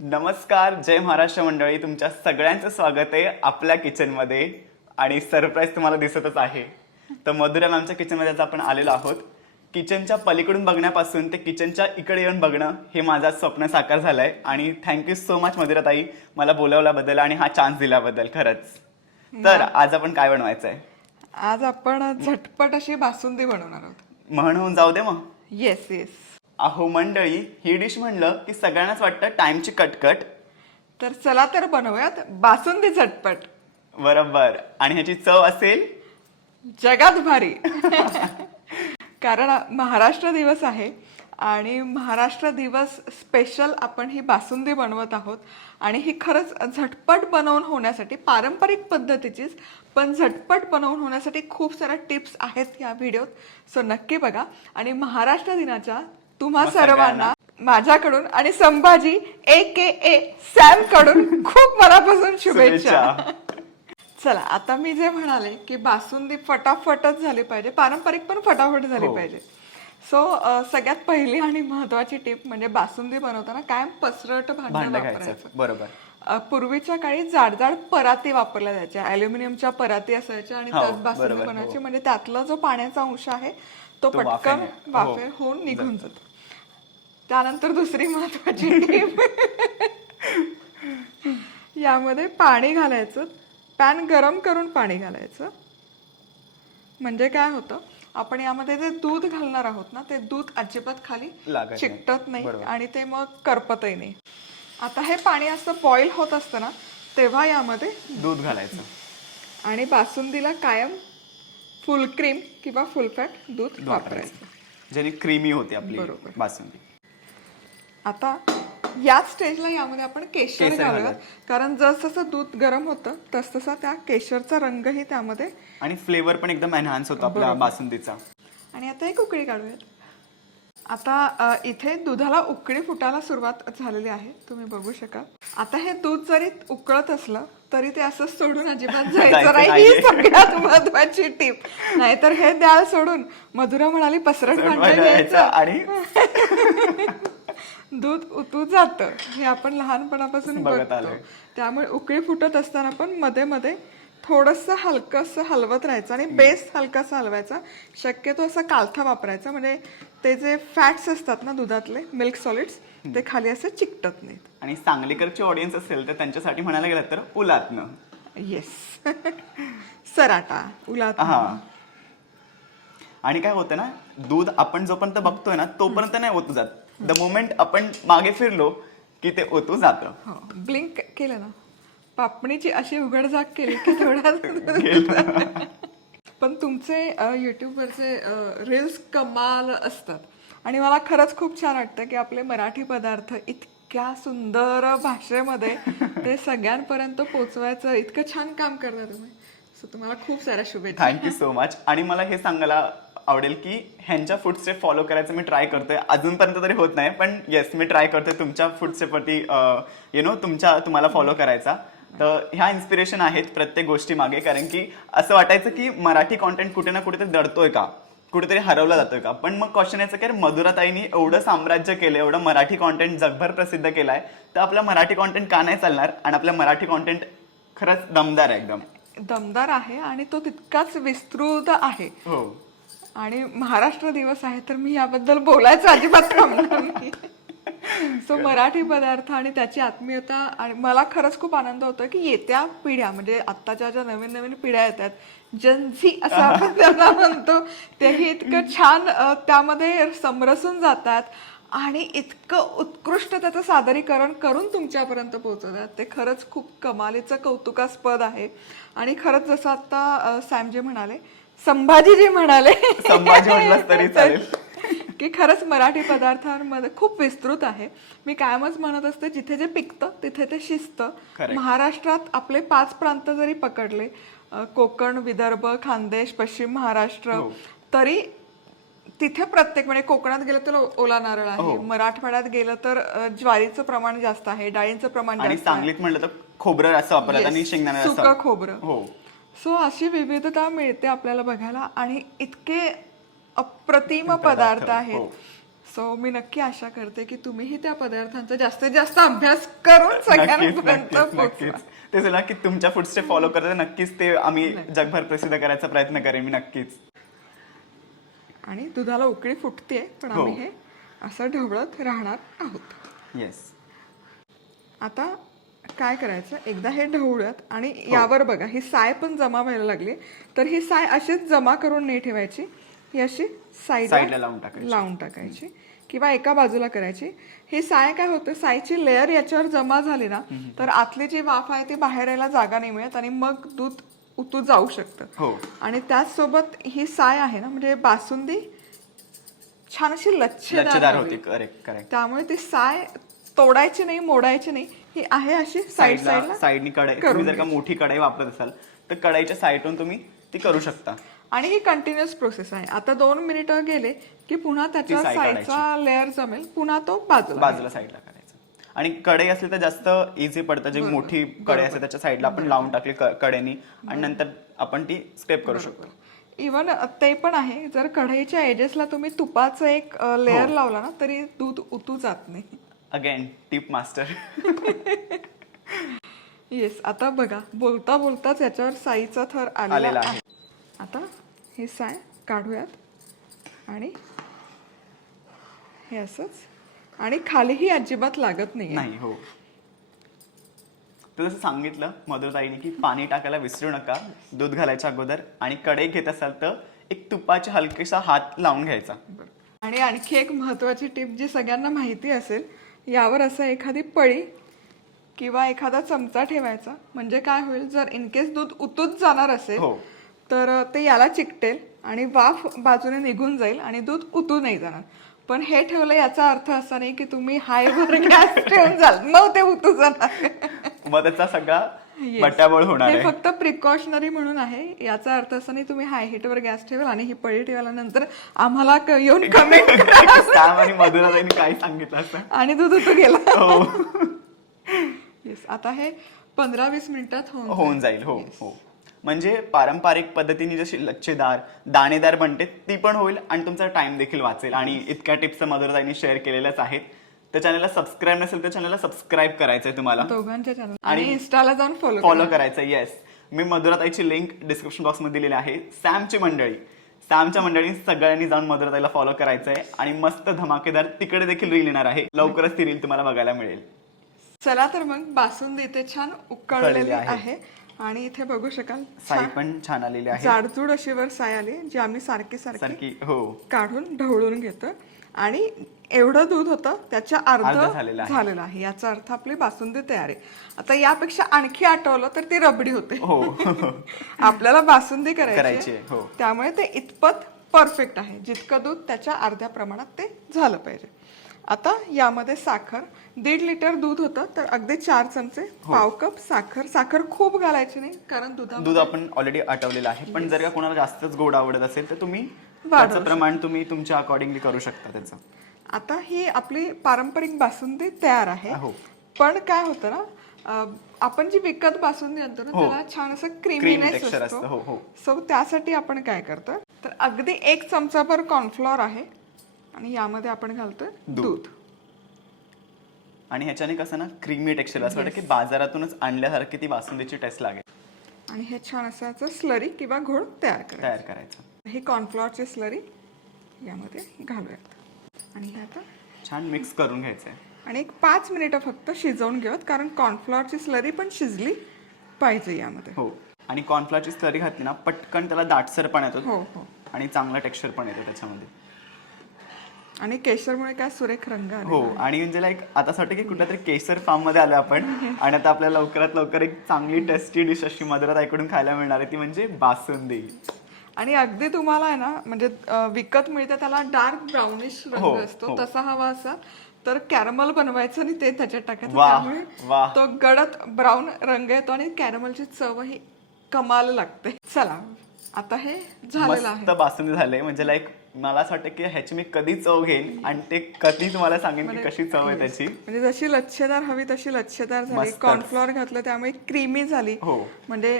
नमस्कार जय महाराष्ट्र मंडळी. तुमच्या सगळ्यांचं स्वागत आहे आपल्या किचनमध्ये. आणि सरप्राईज तुम्हाला दिसतच आहे. तर मधुरा मॅमच्या किचनमध्ये आज आपण आलेलो आहोत. किचनच्या पलीकडून बघण्यापासून ते किचनच्या इकडे येऊन बघणं हे माझं स्वप्न साकार झालं आहे आणि थँक्यू सो मच मधुरा ताई मला बोलावल्याबद्दल आणि हा चान्स दिल्याबद्दल खरंच. तर आज आपण काय बनवायचं आहे आज आपण झटपट अशी बासुंदी बनवणार आहोत. म्हणून जाऊ दे मग. येस येस अहो मंडळी ही डिश म्हणलं की सगळ्यांनाच वाटतं टाइमची कटकट. तर चला तर बनवूयात बासुंदी झटपट. बरोबर. आणि ह्याची चव असेल? जगात भारी. कारण महाराष्ट्र दिवस आहे आणि महाराष्ट्र दिवस स्पेशल आपण ही बासुंदी बनवत आहोत. आणि ही खरंच झटपट बनवून होण्यासाठी पारंपरिक पद्धतीचीच पण झटपट बनवून होण्यासाठी खूप साऱ्या टिप्स आहेत या व्हिडिओत सो नक्की बघा. आणि महाराष्ट्र दिनाच्या तुम्हा सर्वांना माझ्याकडून आणि संभाजी ए के ए सॅमकडून खूप मनापासून शुभेच्छा. चला आता मी जे म्हणाले की बासुंदी फटाफटच झाली पाहिजे पारंपरिक पण फटाफट झाली हो. पाहिजे. सो सगळ्यात पहिली आणि महत्वाची टिप म्हणजे बासुंदी बनवताना कायम पसरट भांडं भांडं वापरायचं. बरोबर. पूर्वीच्या काळी जाडजाड पराती वापरल्या जायच्या. अल्युमिनियमच्या पराती असायच्या आणि हो, त्यात बासुंदी बरोबर, बनवायची. हो. म्हणजे त्यातला जो पाण्याचा अंश आहे तो पटकन हो, वाफे होऊन निघून जातो. त्यानंतर दुसरी महत्वाची टीप. यामध्ये पाणी घालायचं. पॅन गरम करून पाणी घालायचं. म्हणजे काय होतं? आपण यामध्ये जे दूध घालणार आहोत ना ते दूध अजिबात खाली. चिकटत नाही. आणि ते मग करपतही नाही. आता हे पाणी असं बॉईल होत असतं ना तेव्हा यामध्ये दूध घालायचं. आणि बासुंदीला कायम फुल क्रीम किंवा फुल फॅट दूध दूध वापरायचं. वापरायचं ज्याने क्रीमी होते आपली बरोबर. बासुंदी. आता याच स्टेजला यामध्ये आपण केशर घालूयात. घालूयात. कारण जसजसं दूध गरम होतं तसतसा त्या केशरचा रंगही त्यामध्ये आणि फ्लेवर पण एकदम एनहान्स होतो आपल्या बासुंदीचा. आणि आता एक उकळी काढूयात. आता अ, इथे दुधाला उकळी फुटायला सुरुवात झालेली आहे. तुम्ही बघू शकाल. आता हे दूध जरी उकळत असलं तरी ते असं सोडून अजिबात जायचं जायचं नाही. ही नाहीये. सगळ्यात महत्वाची टीप. नाहीतर हे द्याल सोडून मधुरा म्हणाली पसरट भांडं बनवायचं घ्यायचं. आणि? दूध उतू जातं हे आपण लहानपणापासून बघत बघतो. आलोय. त्यामुळे उकळी फुटत असताना पण मध्ये मध्ये थोडंसं हलकंसं हलवत राहायचं आणि बेस हलकासा हलवायचा. शक्यतो असा कालथा वापरायचा. म्हणजे ते जे फॅट्स असतात ना दुधातले मिल्क सॉलिड्स ते खाली असे चिकटत नाहीत. आणि सांगलीकरची ऑडियन्स असेल तर त्यांच्यासाठी म्हणायला गेलं तर उलातनं येस सराटा उलात हा. आणि काय होतं ना दूध आपण जोपर्यंत बघतोय ना तोपर्यंत नाही ओतू जात. द मोमेंट आपण मागे फिरलो की ते ओतू जातं. हो. ब्लिंक केलं ना. पापणीची अशी उघडझाक केली की थोडा पण तुमचे युट्यूबवरचे रील्स कमाल असतात. आणि मला खरंच खूप छान वाटतं की आपले मराठी पदार्थ इतक्या सुंदर भाषेमध्ये ते सगळ्यांपर्यंत पोचवायचं इतकं छान काम करता तुम्ही. सो तुम्हाला खूप साऱ्या शुभेच्छा. थँक्यू सो मच आणि मला हे सांगायला आवडेल की ह्यांच्या फूड स्टेप फॉलो करायचं मी ट्राय करतोय. अजूनपर्यंत तरी होत नाही पण येस मी ट्राय करतोय तुमच्या फूड स्टेपवरती यु नो तुमच्या तुम्हाला फॉलो करायचा. तर ह्या इन्स्पिरेशन आहेत प्रत्येक गोष्टी मागे कारण की असं वाटायचं की मराठी कॉन्टेंट कुठे ना कुठे दडतोय का? कुठेतरी हरवला जातोय का? पण मग क्वेश्चन याचं की मधुराताईंनी एवढं साम्राज्य केलं एवढं मराठी कॉन्टेंट जगभर प्रसिद्ध केलाय तर आपलं मराठी कॉन्टेंट का नाही चालणार? आणि आपलं मराठी कॉन्टेंट खरंच दमदार आहे एकदम. दमदार आहे आणि तो तितकाच विस्तृत आहे. हो. आणि महाराष्ट्र दिवस आहे तर मी याबद्दल बोलायचं अजिबात सो मराठी पदार्थ आणि त्याची आत्मीयता आणि मला खरंच खूप आनंद होतो की येत्या पिढ्या म्हणजे आत्ताच्या ज्या नवीन नवीन पिढ्या येतात जनझी असं आपण त्यांना म्हणतो तेही इतकं छान त्यामध्ये समरसून जातात आणि इतकं उत्कृष्ट त्याचं सादरीकरण करून तुमच्यापर्यंत पोहोचवतात. ते खरंच खूप कमालीचं कौतुकास्पद आहे. आणि खरंच जसं आता सॅमजी म्हणाले संभाजीजी म्हणाले. संभाजी तरी चालेल. की खरंच मराठी पदार्थांमध्ये खूप विस्तृत आहे. मी कायमच म्हणत असते जिथे जे पिकतं तिथे ते शिजतं. Correct. महाराष्ट्रात आपले पाच प्रांत जरी पकडले कोकण विदर्भ खानदेश पश्चिम महाराष्ट्र हो. तरी तिथे प्रत्येक म्हणजे कोकणात गेलं तर ओला नारळ आहे हो. मराठवाड्यात गेलं तर ज्वारीचं प्रमाण जास्त आहे डाळींचं प्रमाण जास्त सांगलीत म्हणलं तर खोबरं असं वापरतात आणि शेंगदाणा सुक खोबरं. हो. सो अशी विविधता मिळते आपल्याला बघायला आणि इतके अप्रतिम पदार्थ आहेत. हो. सो मी नक्की आशा करते की तुम्हीही त्या पदार्थांचा जास्तीत जास्त अभ्यास करून सगळ्यांपर्यंत तेच ना की तुमच्या फूड फॉलो करता नक्कीच ते आम्ही जगभर प्रसिद्ध करायचा प्रयत्न करेन मी नक्कीच. आणि दुधाला उकळी फुटते पण हो. आम्ही हे असं ढवळत राहणार आहोत. येस आता काय करायचं? एकदा हे ढवळत आणि हो. यावर बघा ही साय पण जमा व्हायला लागली. तर ही साय अशीच जमा करून नाही ठेवायची. ही अशी साईडला साईडला लावून टाकायची. लावून टाकायची. किंवा एका बाजूला करायची. ही साय काय होते? सायची लेअर याच्यावर जमा झाली ना तर आतली जी वाफ आहे ती बाहेर यायला जागा नाही मिळत आणि मग दूध उतू जाऊ शकतं. हो. आणि त्याचसोबत ही साय आहे ना म्हणजे बासुंदी छान अशी लच्छेदार. होती. करेक्ट करेक्ट त्यामुळे ती साय तोडायची नाही मोडायची नाही. ही आहे अशी साईड साईडला साईडला साईडनी कढाई. तुम्ही जर का मोठी कढाई वापरत असाल तर कढाईच्या साईडून तुम्ही ती करू शकता. आणि ही कंटिन्युअस प्रोसेस आहे. आता दोन मिनिटं गेले की पुन्हा त्याच्या साईडचा लेअर जमेल पुन्हा तो बाजूला बाजूला साईडला करायचं आणि कढई असली तर जास्त इझी पडतं. जी मोठी कढई असते त्याच्या साईडला आपण लावून टाकली क- कडेनी आणि नंतर आपण ती स्क्रेप करू शकतो. इवन ते पण आहे. जर कढईच्या एजेसला तुम्ही तुपाचं एक हो. लेअर लावला ना तरी दूध उतू जात नाही. अगेन टिप मास्टर येस आता बघा. बोलता बोलताच याच्यावर साईचा थर आलेला आलेला आहे. आहे. आता हे साय काढूयात. आणि हे असंच. आणि खालीही अजिबात लागत नाही नाही हो. तर जसं सांगितलं मधुरताईने की पाणी टाकायला विसरू नका दूध घालायच्या अगोदर आणि कढई घेत असाल तर एक तुपाचा हलकेसा हात लावून घ्यायचा. आणि आणखी एक महत्वाची टीप जी सगळ्यांना माहिती असेल यावर असं एखादी पळी किंवा एखादा चमचा ठेवायचा. म्हणजे काय होईल जर इनकेस दूध उतूच जाणार असेल हो. तर ते याला चिकटेल आणि वाफ बाजूने निघून जाईल आणि दूध उतू नाही जाणार. पण हे ठेवलं याचा अर्थ असा नाही की तुम्ही हायवर गॅस ठेवून जाल. मग ते उतू जाणार. मग त्याचा सगळा Yes. बट्याबोळ होणार हे फक्त प्रिकॉशनरी म्हणून आहे. याचा अर्थ असा नाही तुम्ही हाय हिटवर गॅस ठेवाल आणि ही पळी ठेवल्यानंतर आम्हाला येऊन कमेंट आणि काय सांगितलं असं? आणि दूध उतू गेला. हो. येस आता हे पंधरा वीस मिनिटात होऊन होऊन जाईल. हो हो. म्हणजे पारंपरिक पद्धतीने जशी लच्छेदार दाणेदार बनते ती पण होईल आणि तुमचा टाइम देखील वाचेल. आणि इतक्या टिप्स मधुरताईने शेअर केलेल्याच आहेत. त्या चॅनलला सबस्क्राईब नसेल तर चॅनलला सबस्क्राईब करायचंय तुम्हाला. दोघांच्या चॅनल आणि इन्स्टाला जाऊन फॉलो फॉलो करायचं येस मी मधुराताईची लिंक डिस्क्रिप्शन बॉक्समध्ये दिलेली आहे. सॅमची मंडळी. सॅमच्या मंडळी सगळ्यांनी जाऊन मधुराताईला फॉलो करायचंय. आणि मस्त धमाकेदार तिकडे देखील रील येणार आहे. लवकरच ती रील तुम्हाला बघायला मिळेल. चला तर मग बासुंदी इथे छान उकळलेली आहे. आणि इथे बघू शकाल साई पण छान आलेली आहे. जाडजूड अशी वर साय आली जी आम्ही सारखी सारखी हो. काढून ढवळून घेतो आणि एवढं दूध होतं त्याच्या अर्ध झालेलं आहे. याचा अर्थ आपली बासुंदी तयार आहे. आता यापेक्षा आणखी आठवलं तर ती रबडी होते. हो. आपल्याला बासुंदी करायची हो. त्यामुळे ते इतपत परफेक्ट आहे. जितकं दूध त्याच्या अर्ध्या प्रमाणात ते झालं पाहिजे. आता यामध्ये साखर. दीड लिटर दूध होतं तर अगदी चार चमचे हो. पाव कप साखर. साखर खूप घालायची नाही कारण दुधा दूध आपण ऑलरेडी आटवलेलं आहे. पण जर का कोणाला जास्तच गोड आवडत असेल तर तुम्ही त्याचं प्रमाण तुम्ही तुमच्या अकॉर्डिंगली करू शकता त्याचं. आता ही आपली पारंपरिक बासुंदी तयार आहे. हो. पण काय होतं ना आपण जी विकत बासुंदी आणतो ना हो. त्याला छान असं क्रीमीनेस texture असतं, हो, हो. सो त्यासाठी आपण काय करतो तर अगदी एक चमचाभर कॉर्नफ्लॉर आहे. आणि यामध्ये आपण घालतोय दूध. आणि ह्याच्याने कसं ना क्रीमी टेक्स्चर असं वाटतं की बाजारातूनच आणल्यासारखी ती बासुंदीची टेस्ट लागेल. आणि हे छान असं याचं स्लरी किंवा घोळ तयार करायचं. तयार करायचं. ही कॉर्नफ्लॉरची स्लरी यामध्ये घालूयात. आणि हे आता छान मिक्स करून घ्यायचंय. आणि एक पाच मिनिटं फक्त शिजवून घेऊयात कारण कॉर्नफ्लॉरची स्लरी पण शिजली पाहिजे यामध्ये. हो. आणि कॉर्नफ्लॉरची स्लरी घातली ना पटकन त्याला दाटसर पण येतो. हो हो. आणि चांगला टेक्स्चर पण येतो त्याच्यामध्ये. आणि केशरमुळे काय सुरेख रंग आले हो आणि म्हणजे लाईक आता असं वाटतं की कुठल्या तरी केसर फार्ममध्ये आलो आपण आणि आता आपल्याला लवकरात लवकर एक चांगली टेस्टी डिश अशी मधुरात ऐकडून खायला मिळणार आहे ती म्हणजे बासुंदी. आणि अगदी तुम्हाला आहे ना म्हणजे विकत मिळते त्याला डार्क ब्राउनिश हो, रंग असतो हो. तसा हवा असा तर कॅरमल बनवायचं आणि ते त्याच्यात टाकायचं. त्यामुळे. तो गडद ब्राऊन रंग येतो आणि कॅरमलची चव ही कमाल लागते. चला आता हे झालेलं आहे. बासुंदी झाले म्हणजे लाईक मला असं वाटतं की ह्याची मी कधी चव घेईन आणि ते कधी तुम्हाला सांगेन की कशी चव आहे त्याची. म्हणजे जशी लच्छेदार हवी तशी लच्छेदार झाली. मस्तच. कॉर्नफ्लॉर घातलं त्यामुळे क्रीमी झाली. हो. म्हणजे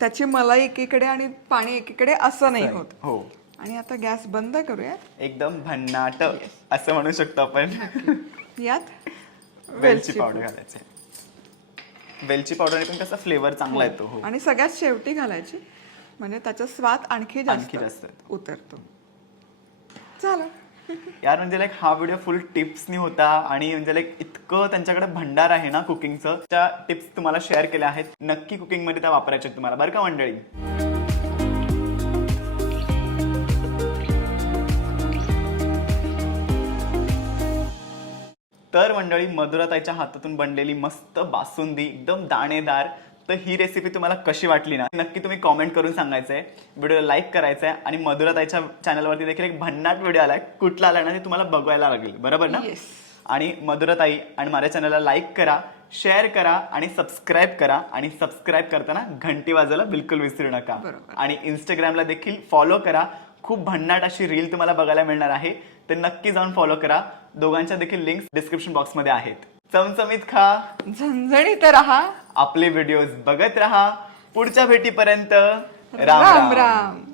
त्याची मलाई एकीकडे आणि पाणी एकीकडे असं नाही होत. हो. आणि आता गॅस बंद करूया एकदम भन्नाट असं म्हणू शकतो आपण. यात वेलची पावडर घालायचे. वेलची पावडर पण कसा फ्लेवर चांगला येतो हो. आणि सगळ्यात शेवटी घालायची म्हणजे त्याचा स्वाद आणखी आणखी जास्त. उतरतो. झालं. यार म्हणजे लाईक हा व्हिडिओ फुल टिप्सनी होता आणि म्हणजे लाईक इतकं त्यांच्याकडे भंडार आहे ना कुकिंगचं त्या टिप्स तुम्हाला शेअर केल्या आहेत. नक्की कुकिंगमध्ये त्या वापरायच्या आहेत तुम्हाला. बरं का मंडळी? तर मंडळी मधुराताईच्या हातातून बनलेली मस्त बासुंदी एकदम दाणेदार तर ही रेसिपी तुम्हाला कशी वाटली ना नक्की तुम्ही कॉमेंट करून सांगायचं आहे व्हिडिओला लाईक करायचं आहे आणि मधुराताईच्या चॅनलवरती देखील एक भन्नाट व्हिडिओ आलाय. कुठला आलाय ना ते तुम्हाला बघायला लागेल. बरोबर ना. आणि मधुराताई आणि माझ्या चॅनलला लाईक करा शेअर करा आणि सबस्क्राईब करा. आणि सबस्क्राईब करताना घंटी वाजवायला बिलकुल विसरू नका. आणि इंस्टाग्रामला देखील फॉलो करा. खूप भन्नाट अशी रील तुम्हाला बघायला मिळणार आहे. तर नक्की जाऊन फॉलो करा. दोघांच्या देखील लिंक्स डिस्क्रिप्शन बॉक्समध्ये आहेत. चमचमीत खा. झणझणीत राहा. आपले व्हिडिओज बघत राहा. पुढच्या भेटीपर्यंत राम. राम.